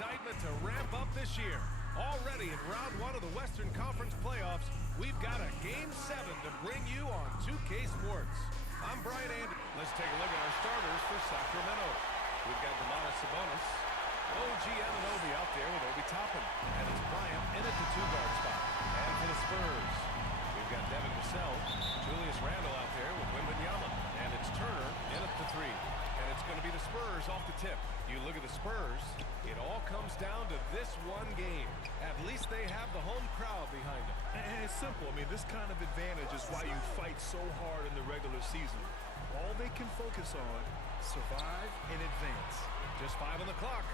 excitement to ramp up this year. Already in round one of the Western Conference playoffs, we've got a Game 7 to bring you on 2K Sports. I'm Brian Anderson. Let's take a look at our starters for Sacramento. We've got Sabonis, OG Anunoby out there with Obi Toppin. And it's Bryant in at the 2-guard spot. And for the Spurs, we've got Devin Vassell, Julius Randle out there with Wembanyama. And it's Turner in at the 3. And it's going to be the Spurs off the tip. You look at the Spurs, it all comes down to this one game. At least they have the home crowd behind them. And it's simple. I mean, this kind of advantage is why you fight so hard in the regular season. All they can focus on, survive and advance. Just 5 on the clock.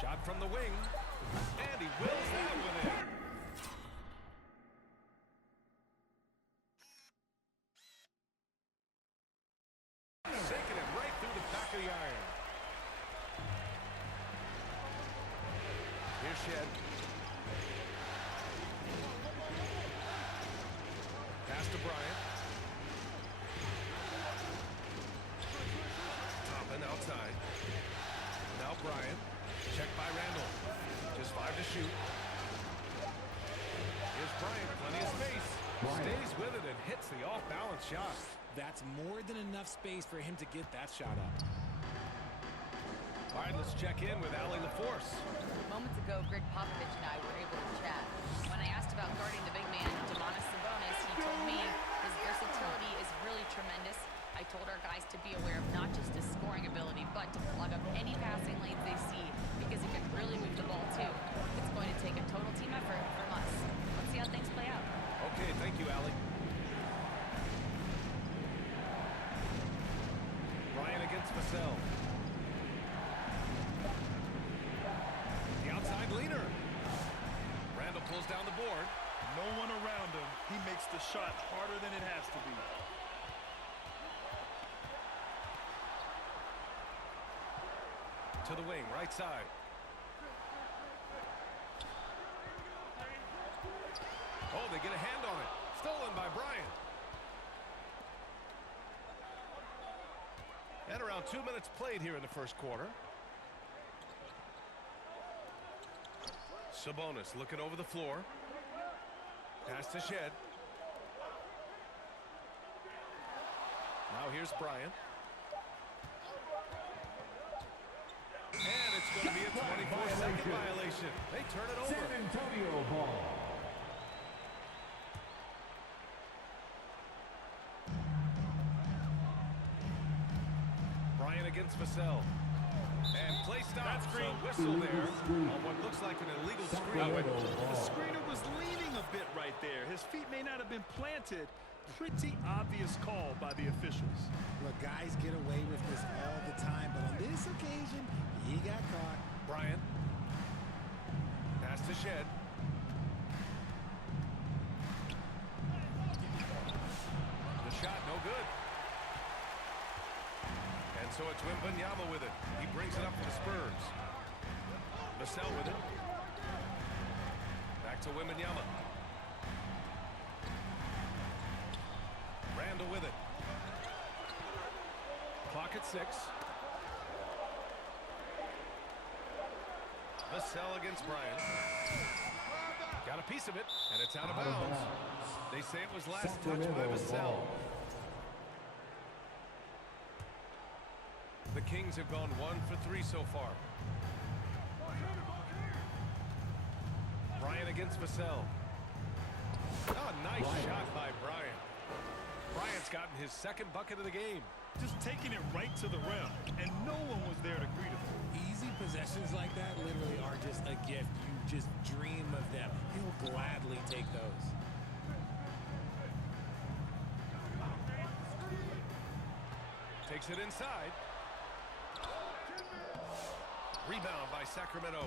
Shot from the wing. And he wills that one in. Sinking it right through the back of the iron. Here's Shed. Pass to Bryant. Toppin outside. Now Bryant. Checked by Randle. Just 5 to shoot. Here's Bryant. Plenty of space. Stays with it and hits the off-balance shot. That's more than enough space for him to get that shot up. All right, let's check in with Allie LaForce. Moments ago, Greg Popovich and I were able to chat. When I asked about guarding the big man, Sabonis, he told me his versatility is really tremendous. I told our guys to be aware of not just his scoring ability, but to plug up any passing lanes they see, because he can really move the ball too. It's going to take a total team effort from us. Let's see how things play out. Okay, thank you, Allie. Bryant against Vassell. The outside leaner. Randle pulls down the board. No one around him. He makes the shot harder than it has to be. To the wing, right side. Oh, they get a hand on it. Stolen by Bryant. And around 2 minutes played here in the first quarter. Sabonis looking over the floor. Pass to Shed. Now here's Bryant. And it's going to be a 24-second violation. They turn it over. San Antonio ball. Bryant against Vassell. And play stops. So whistle there on what looks like an illegal screen. The screener was leaning a bit right there. His feet may not have been planted. Pretty obvious call by the officials. Look, guys get away with this all the time, but on this occasion, he got caught. Bryant. Pass to Shed. The shot, no good. And so it's Wembanyama with it. He brings it up for the Spurs. Vassell with it. Back to Wembanyama. Randle with it. Clock at 6. Vassell against Bryant. Got a piece of it, and it's out of bounds. They say it was last touch by Vassell. The Kings have gone 1 for 3 so far. Bryant against Vassell. Oh, nice shot by Bryant. Bryant's gotten his second bucket of the game. Just taking it right to the rim, and no one was there to greet him. Easy possessions like that literally are just a gift. You just dream of them. He'll gladly take those. Takes it inside. Rebound by Sacramento.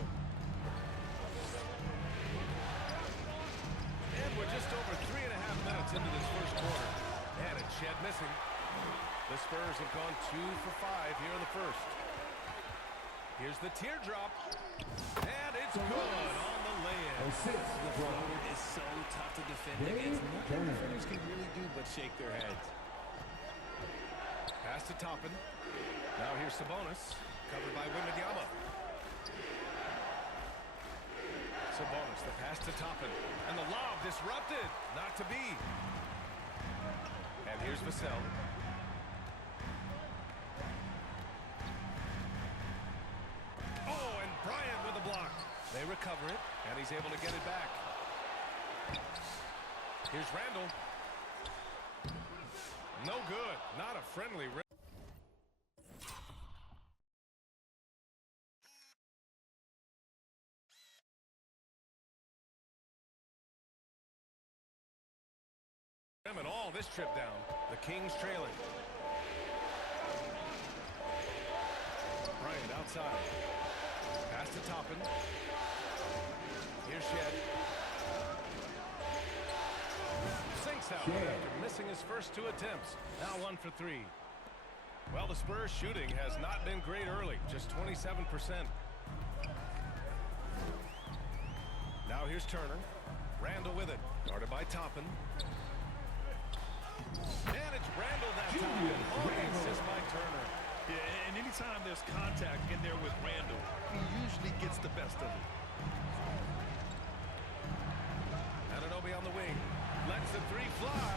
And we're just over 3.5 minutes into this first quarter. And it's Shed missing. The Spurs have gone 2 for 5 here in the first. Here's the teardrop. And it's good on the lay-in. The forward is so tough to defend against. Nothing defenders can really do but shake their heads. Pass to Toppin. Now here's Sabonis. Covered by Wembanyama. Sabonis, the pass to Toppin. And the lob disrupted. Not to be. And here's Vassell. Oh, and Bryant with a block. They recover it, and he's able to get it back. Here's Randall. No good. Not a friendly rim. And all this trip down. The Kings trailing. Bryant outside. Pass to Toppin. Here's Shed. Sinks out after missing his first 2 attempts. Now 1 for 3. Well, the Spurs shooting has not been great early. Just 27%. Now here's Turner. Randall with it. Guarded by Toppin. Managed Randall that time. Oh, assist by Turner. Yeah, and anytime there's contact in there with Randall, he usually gets the best of it. Anunoby on the wing. Lets the 3 fly.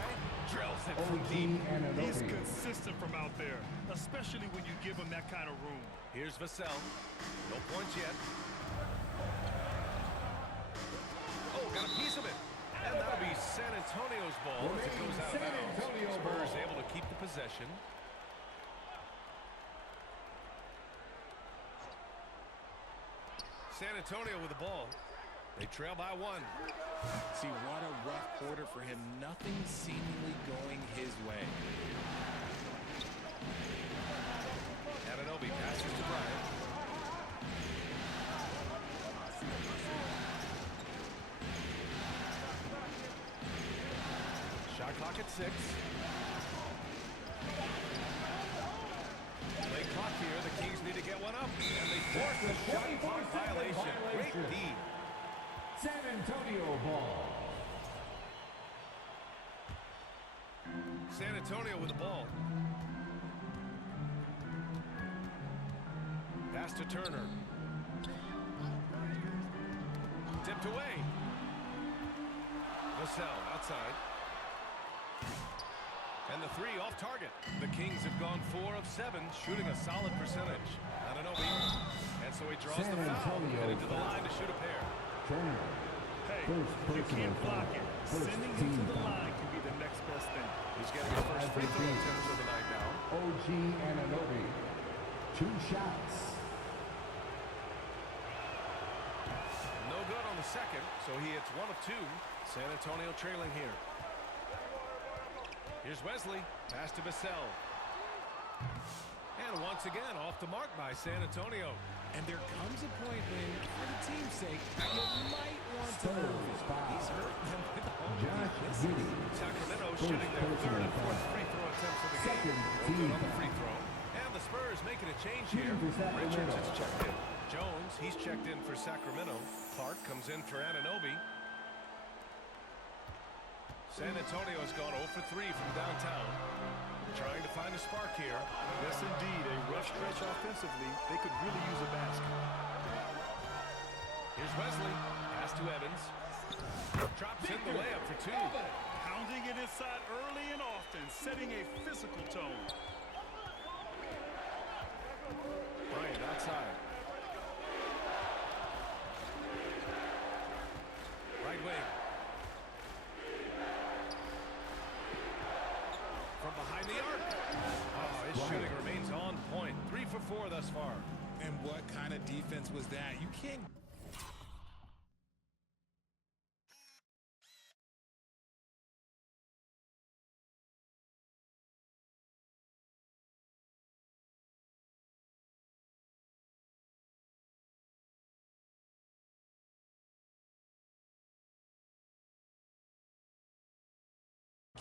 Drills it from deep. He's consistent from out there, especially when you give him that kind of room. Here's Vassell. No points yet. Oh, got a piece of it. And that'll be San Antonio's ball as it goes out of bounds. Spurs able to keep the possession. San Antonio with the ball. They trail by 1. See, what a rough quarter for him. Nothing seemingly going his way. Anunoby passes to Bryant. Shot clock at 6. Play clock here. The Kings need to get one up. And they force the shot clock violation. Great D. San Antonio ball. San Antonio with the ball. Pass to Turner. Tipped away. Vassell outside. And the 3 off target. The Kings have gone 4 of 7, shooting a solid percentage. Anunoby. And so he draws the foul. Headed to the line to shoot a pair. Hey, you can't block it. Sending him to the line can be the next best thing. He's getting his first free throw attempt of the night now. OG Anunoby. 2 shots. No good on the second, so he hits 1 of 2. San Antonio trailing here. Here's Wesley. Pass to Vassell. And once again, off the mark by San Antonio. And there comes a point when, for the team's sake, you might want to move it. He's hurt them with the home run. Sacramento shooting their 3rd and 4th free throw attempts of the game. No good on the free throw. And the Spurs making a change here. Richards is checked in. Jones, he's checked in for Sacramento. Clark comes in for Anunoby. San Antonio's gone 0 for 3 from downtown. Trying to find a spark here. Yes, indeed. A rough stretch offensively. They could really use a basket. Here's Wesley. Pass to Evans. Drops in the layup for 2. Pounding it inside early and often, setting a physical tone. Bryant outside. Right wing. From behind the arc. Oh, his shooting remains on point. 3 for 4 thus far. And what kind of defense was that? You can't...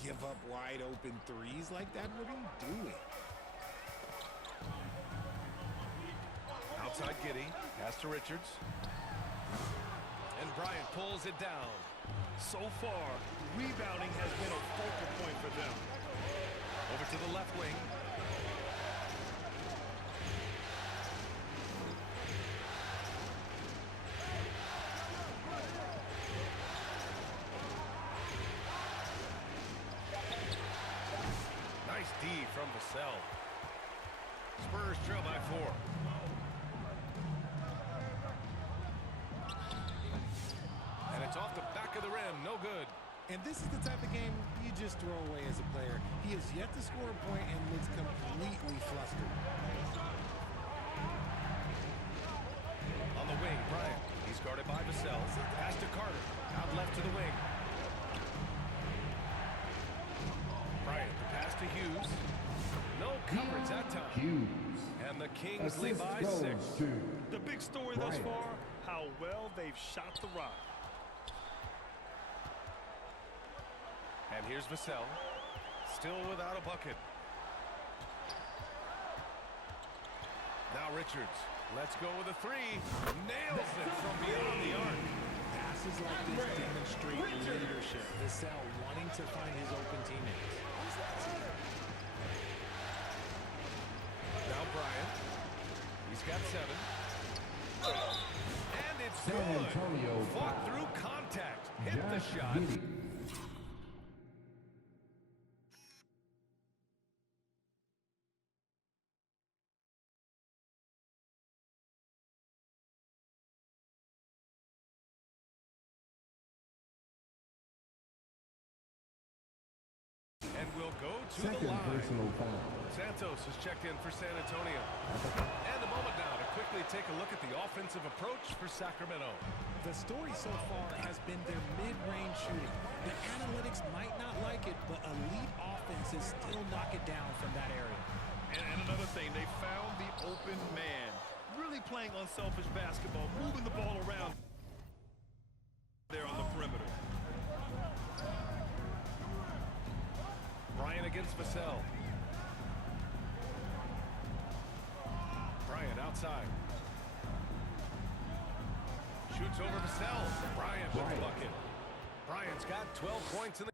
give up wide open threes like that. What are you doing? Outside Giddey. Pass to Richards. And Bryant pulls it down. So far, rebounding has been a focal point for them. Over to the left wing. D from Vassell. Spurs trail by 4. And it's off the back of the rim. No good. And this is the type of game you just throw away as a player. He has yet to score a point and looks completely flustered. On the wing, Bryant. He's guarded by Vassell. Pass to Carter. Out left to the wing. Bryant, the pass to Hughes. No coverage that time. Hughes. And the Kings lead Assist by goes 6. to The big story thus Bryant. far, how well they've shot the rock. And here's Vassell. Still without a bucket. Now Richards. Let's go with a 3. Nails it from beyond the arc. Passes like this demonstrate leadership. Vassell wanting to find his open teammates. Now Bryant. He's got 7. And it's San good. Antonio Fought foul. through contact. Hit the Josh shot. Giddey. And we'll go to Second the line. personal foul. Santos has checked in for San Antonio. And a moment now to quickly take a look at the offensive approach for Sacramento. The story so far has been their mid-range shooting. The analytics might not like it, but elite offenses still knock it down from that area. And another thing, they found the open man. Really playing unselfish basketball, moving the ball around there on the perimeter. Bryant against Vassell. Bryant outside. Shoots over Vassell. Bryant with the bucket. Bryant's got 12 points in the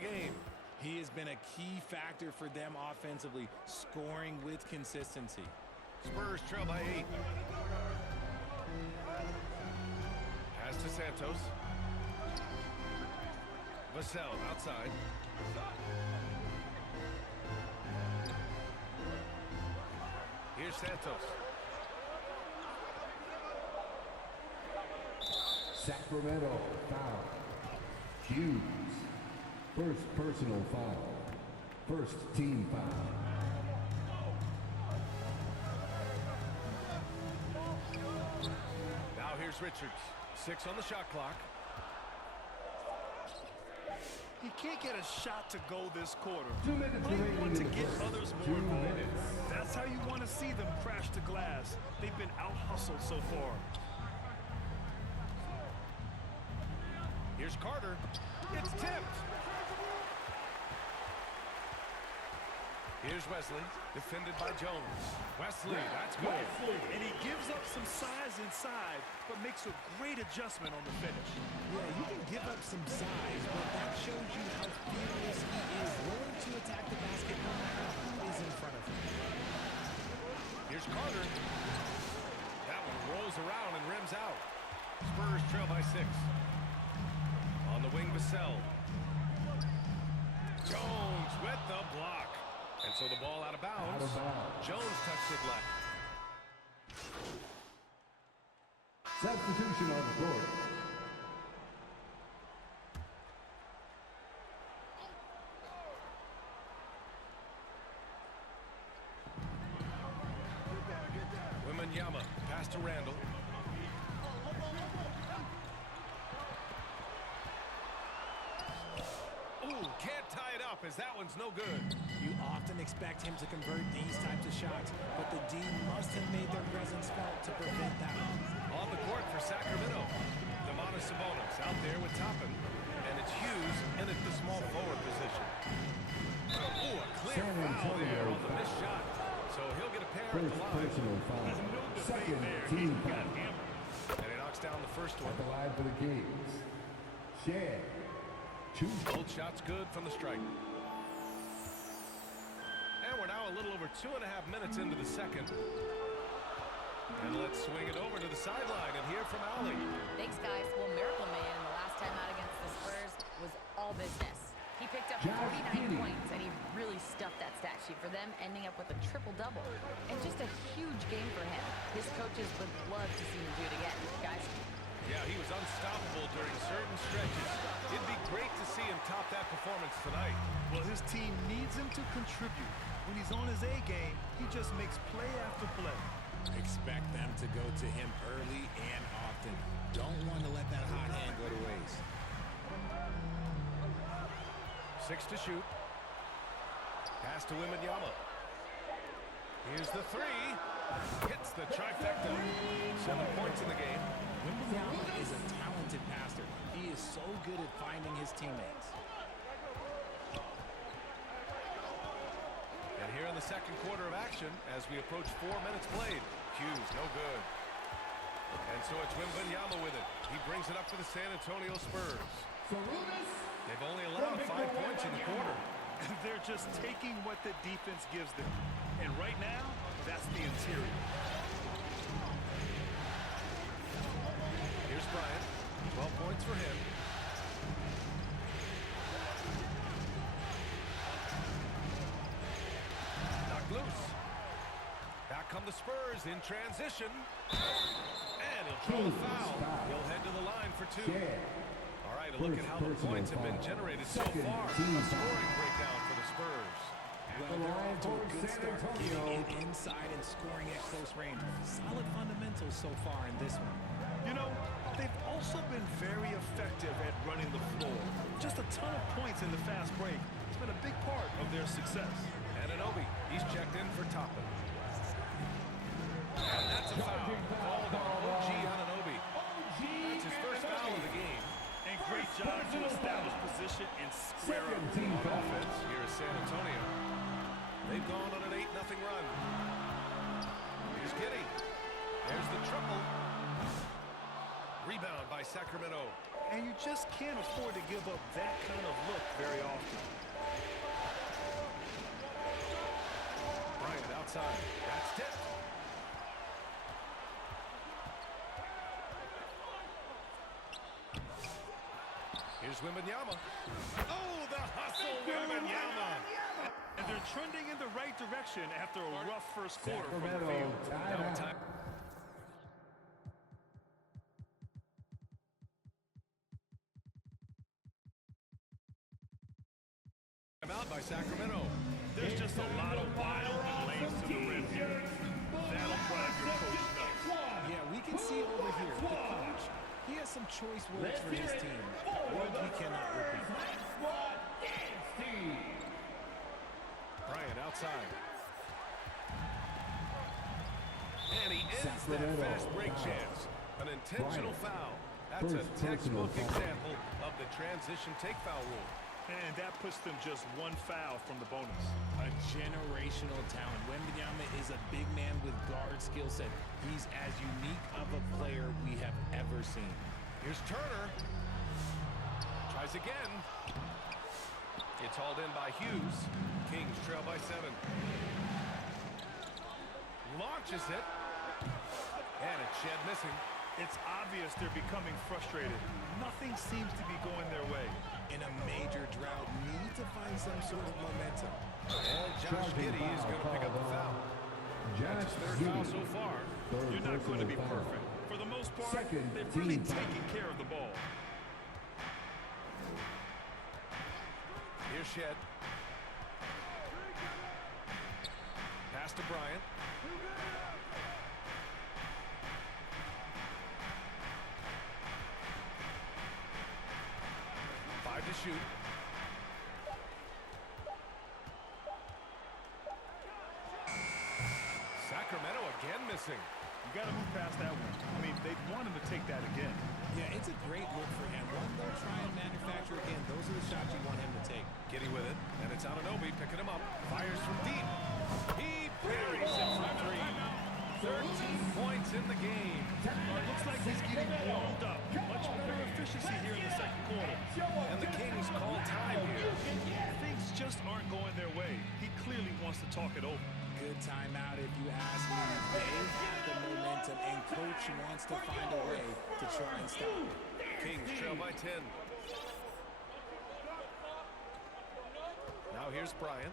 game. He has been a key factor for them offensively, scoring with consistency. Spurs trail by 8. Pass to Santos. Vassell outside. Here's Santos. Sacramento foul. Hughes. First personal foul. First team foul. Now here's Richards. 6 on the shot clock. He can't get a shot to go this quarter. 2 minutes Might remaining want in to the get first. others 2 more involved. minutes. That's how you want to see them crash the glass. They've been out-hustled so far. Here's Carter. It's tipped. Here's Wesley, defended by Jones. Wesley, that's good. And he gives up some size inside, but makes a great adjustment on the finish. Yeah, you can give up some size, but that shows you how fearless he is, willing to attack the basket no matter who is in front of him. Here's Carter. That one rolls around and rims out. Spurs trail by 6. On the wing, Vassell. Jones with the block. And so the ball out of bounds. Out of bounds. Jones touched it left. Substitution on the court. Wemby, pass to Randall. Ooh, can't tie it up as that one's no good. You often expect him to convert these types of shots, but the D must have made their presence felt to prevent that. On the court for Sacramento, Sabonis out there with Toppin, and it's Hughes in at the small forward position. Ooh, a clear San foul there Antonio on the missed shot, so he'll get a pair at First the line. personal foul. Second team foul. And he knocks down the first one. At the line for the Kings. Shea. 2. Both shots good from the stripe. now a little over 2.5 minutes into the second. And let's swing it over to the sideline and hear from Allie. Thanks, guys. Well, Miracle Man the last time out against the Spurs was all business. He picked up 49 points, and he really stuffed that stat sheet for them, ending up with a triple-double. And just a huge game for him. His coaches would love to see him do it again. Guys? Yeah, he was unstoppable during certain stretches. It'd be great to see him top that performance tonight. Well, his team needs him to contribute. When he's on his A game, he just makes play after play. Expect them to go to him early and often. Don't want to let that hot hand go to waste. 6 to shoot. Pass to Wemby. Here's the three. Hits the trifecta. 7 points in the game. Wemby is a talented passer. He is so good at finding his teammates. And here in the second quarter of action, as we approach 4 minutes played, Hughes no good. And so it's Wemby with it. He brings it up to the San Antonio Spurs. They've only allowed 5 points in the quarter. And they're just taking what the defense gives them. And right now, that's the interior. Here's Bryant. 12 points for him. Knocked loose. Back come the Spurs in transition. And he'll draw a foul. He'll head to the line for 2. All right, a look at how the points have been generated so far. A scoring breakdown for the Spurs. Well, they're off to a good start, getting it inside and scoring at close range. Solid fundamentals so far in this one. You know, they've also been very effective at running the floor. Just a ton of points in the fast break. It's been a big part of their success. Anunoby, he's checked in for Toppin. And that's a foul called on OG Anunoby. That's his first foul of the game. And great job to establish position and square up. On offense, here is San Antonio. They've gone on an 8-0 run. Here's Giddey. There's the triple. Rebound by Sacramento. And you just can't afford to give up that kind of look very often. Bryant outside. That's tipped. Here's Wemby. Oh, the hustle, Wemby. And they're trending in the right direction after a rough first quarter from the field. Time. Out by Sacramento. There's just a lot of wide open lanes to the rim here. That'll drive your coach nuts. Yeah, we can see over here, the coach. He has some choice words for his team. Words we cannot repeat. Bryant outside. And he ends that fast break chance. An intentional foul. That's a textbook example of the transition take foul rule. And that puts them just 1 foul from the bonus. A generational talent. Wembanyama is a big man with guard skill set. He's as unique of a player we have ever seen. Here's Turner. Tries again. It's hauled in by Hughes. Kings trail by 7. Launches it. And it's Shed missing. It's obvious they're becoming frustrated. Nothing seems to be going their way. In a major drought, need to find some sort of momentum. And Josh Giddey is going to pick up the foul. That's his 3rd foul so far. You're not going to be perfect. For the most part, they've really taken care of the ball. Here's Shed. Pass to Bryant. To shoot. Sacramento again missing. You got to move past that one. I mean, they want him to take that again. Yeah, it's a great look for him. One they'll try and manufacture again. Those are the shots you want him to take. Giddey with it, and it's Anunoby picking him up. Fires from deep. He buries it from 3. 13 points in the game. It looks like he's getting warmed up. Much better efficiency here in the second quarter. And the Kings call time here. Things just aren't going their way. He clearly wants to talk it over. Good timeout if you ask me. They have the momentum, and coach wants to find a way to try and stop it. Kings trail by 10. Now here's Bryant.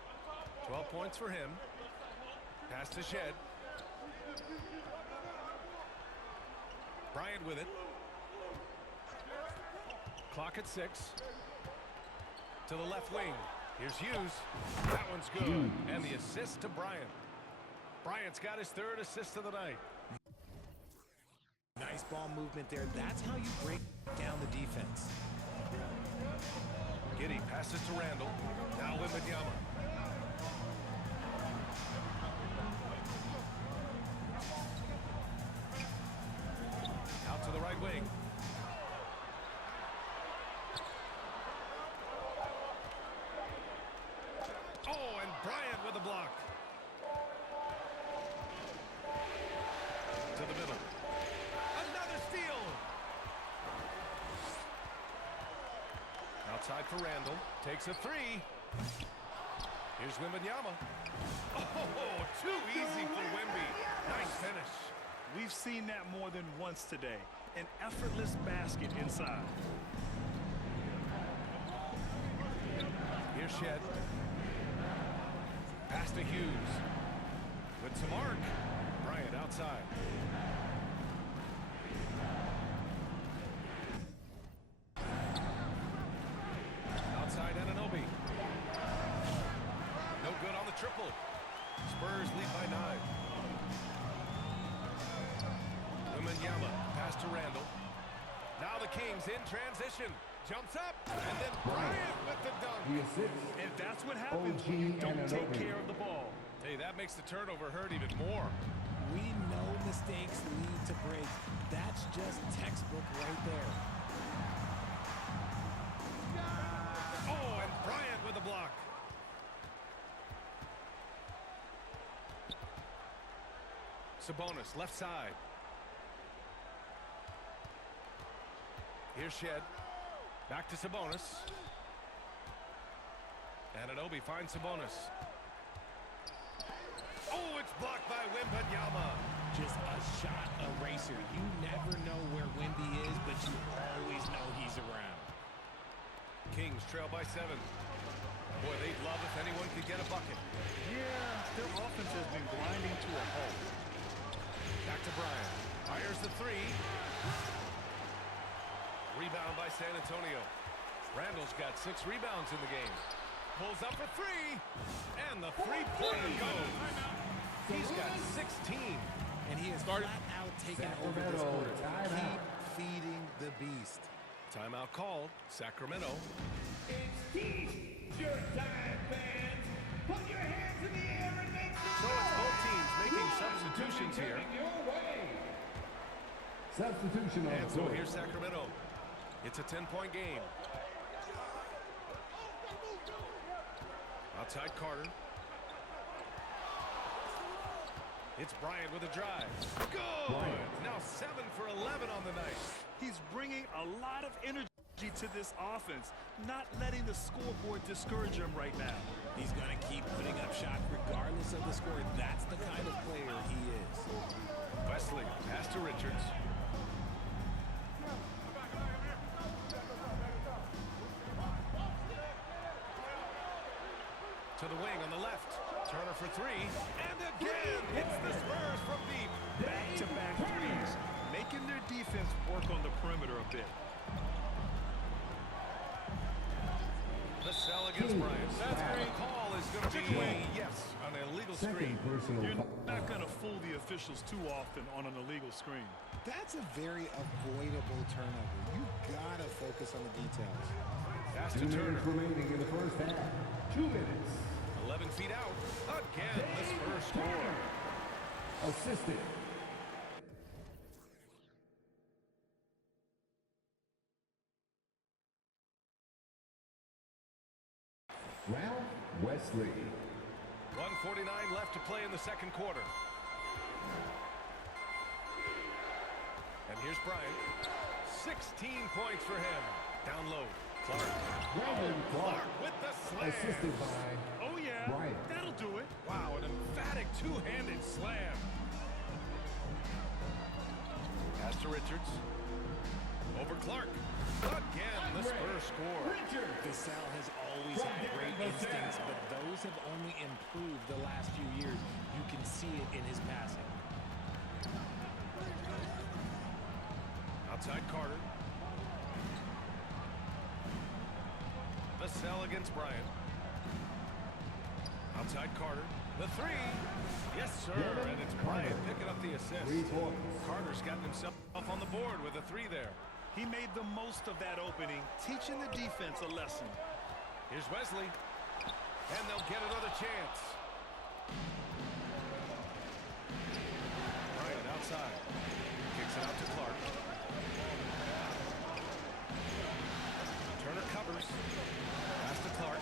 12 points for him. Pass to Shed. Bryant with it. Clock at 6. To the left wing. Here's Hughes. That one's good. And the assist to Bryant. Bryant's got his 3rd assist of the night. Nice ball movement there. That's how you break down the defense. Giddey passes to Randall. Now Wemby. Out to the right wing. Oh, and Bryant with a block. To the middle. Another steal. Outside for Randall. Takes a 3. Here's Wemby. Oh, too easy for Wemby. Nice finish. We've seen that more than once today. An effortless basket inside. Here's Shed. Pass to Hughes. With some arc. Bryant outside. Outside Anunoby. No good on the triple. Spurs lead by 9. Wemby. Pass to Randall. Now the Kings in transition. Jumps up. And then Bryant with the dunk. The assist. And that's what happens when you don't take care of the ball. Hey, that makes the turnover hurt even more. We know mistakes lead to breaks. That's just textbook right there. Oh, and Bryant with a block. Sabonis, left side. Here's Shed. Back to Sabonis. Anunoby finds Sabonis. Oh, it's blocked by Wemby. Just a shot eraser. You never know where Wemby is, but you always know he's around. Kings trail by 7. Boy, they'd love if anyone could get a bucket. Yeah, their offense has been grinding to a halt. Back to Bryant. Fires the 3. Rebound by San Antonio. Randall's got 6 rebounds in the game. Pulls up for 3. And the three-pointer goes. He's got 16. And he has flat out taken over this quarter. Keep feeding the beast. Timeout called. Sacramento. It's your time, fans. Put your hands in the air and make So it's both teams making substitutions here. Substitution on And the so court. here's Sacramento. It's a 10-point game. Outside Carter. It's Bryant with a drive. Good! Now 7 for 11 on the night. He's bringing a lot of energy to this offense, not letting the scoreboard discourage him right now. He's going to keep putting up shots regardless of the score. That's the kind of player he is. Wesley, pass to Richards. To the wing on the left. Turner for 3. And again hits the Spurs from deep. Back-to-back threes, making their defense work on the perimeter a bit. The sell against Bryant. That's where the call is going to be yes, an illegal screen. Second personal You're foul. not going to fool the officials too often on an illegal screen. That's a very avoidable turnover. You got to focus on the details. Pass 2 to Turner. minutes remaining in the first half. 2 minutes. 11 feet out. Again, the Spurs score. Assisted. Ralph Wesley. 1:49 left to play in the second quarter. And here's Bryant. 16 points for him. Down low. Clark. Brandon Clark, With the slam. assisted by Oh, yeah. Bryant. That'll do it. Wow, an emphatic two-handed slam. Pass to Richards. Over Clark. Again, the Spurs score. Richard. Vassell has always had great instincts, but those have only improved the last few years. You can see it in his passing. Outside Carter. Vassell against Bryant. Outside Carter. The three. Yes, sir. And it's Bryant picking up the assist. 3 points. Carter's gotten himself on the board with a three there. He made the most of that opening, teaching the defense a lesson. Here's Wesley. And they'll get another chance. Bryant outside. Kicks it out to Clark. Turner covers. Pass to Clark.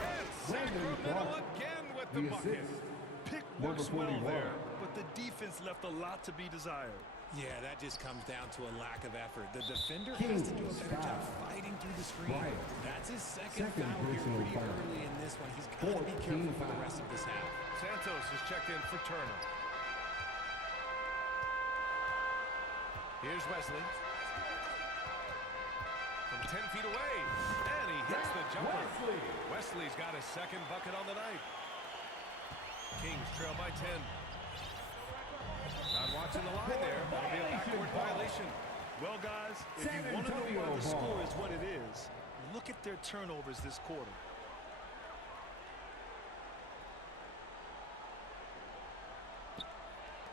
And Brandon Sacramento Clark, again with the the bucket. assist. Pick Number works well 41. there, but the defense left a lot to be desired. Yeah, that just comes down to a lack of effort. The defender Kings has to do a better job foul. fighting through the screen. Bryant. That's his second Second foul here personal pretty foul. early in this one. He's got to be 14 careful for the fouls. rest of this half. Santos is checked in for Turner. Here's Wesley. From 10 feet away. And he hits the jumper. Wesley. Wesley's got his second bucket on the night. Kings trail by 10. Not watching the line there. That'll be a backcourt violation. Well, guys, if San you want to know why Antonio the score ball. is what it is, look at their turnovers this quarter.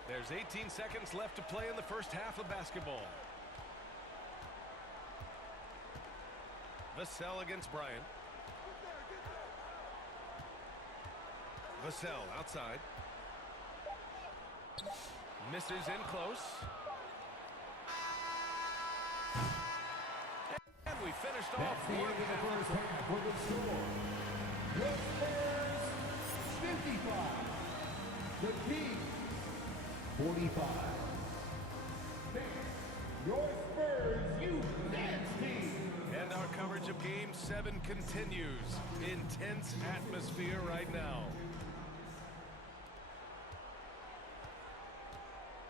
There's 18 seconds left to play in the first half of basketball. Vassell against Bryant. Vassell outside. Misses in close. And we finished off That's the end one of the half. first half with the score. The Spurs 55. The Kings 45. Your Spurs, you dance team. And our coverage of Game 7 continues. Intense atmosphere right now.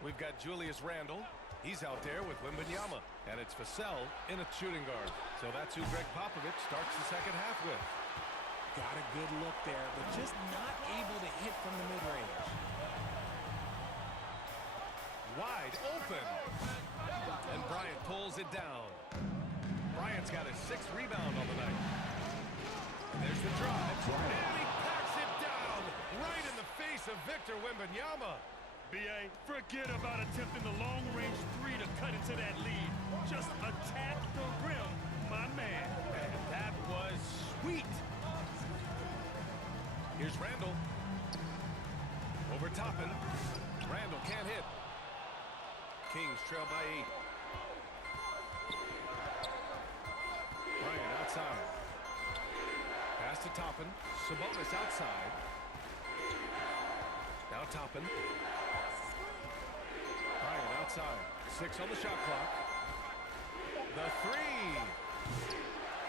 We've got Julius Randle. He's out there with Wembanyama. And it's Vassell in a shooting guard. So that's who Greg Popovich starts the second half with. Got a good look there, but just not able to hit from the mid-range. Wide open. And Bryant pulls it down. Bryant's got his 6th rebound on the night. And there's the drive. And he packs it down right in the face of Victor Wembanyama. B.A., forget about attempting the long-range three to cut into that lead. Just attack the rim, my man. And that was sweet. Here's Randle. Over Toppin. Randle can't hit. Kings trail by 8. Bryant outside. Pass to Toppin. Sabonis outside. Now Toppin. Bryant outside. 6 on the shot clock. The three.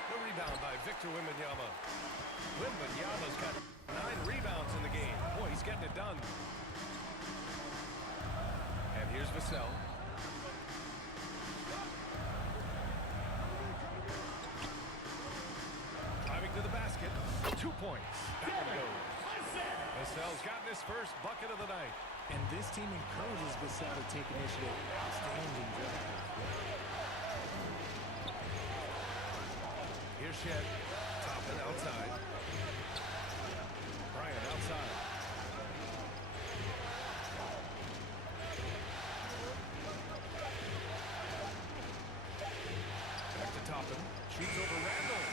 The rebound by Victor Wembanyama. Wembanyama's got 9 rebounds in the game. Boy, he's getting it done. And here's Vassell. Driving to the basket. 2 points. That one goes. Vassell's gotten his first bucket of the night. And this team encourages Vassell to take initiative. Outstanding drive. Here's Shed. Toppin outside. Bryant outside. Back to Toppin. Shoots over Randle.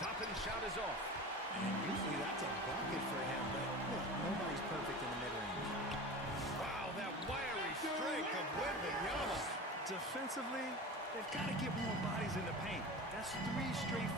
Toppin's shot is off. And usually that's a bucket for him, but look, nobody's perfect in the mid-range. Wow, that wiry strike of Wembanyama. Defensively, they've got to get more bodies in the paint. That's 3 straight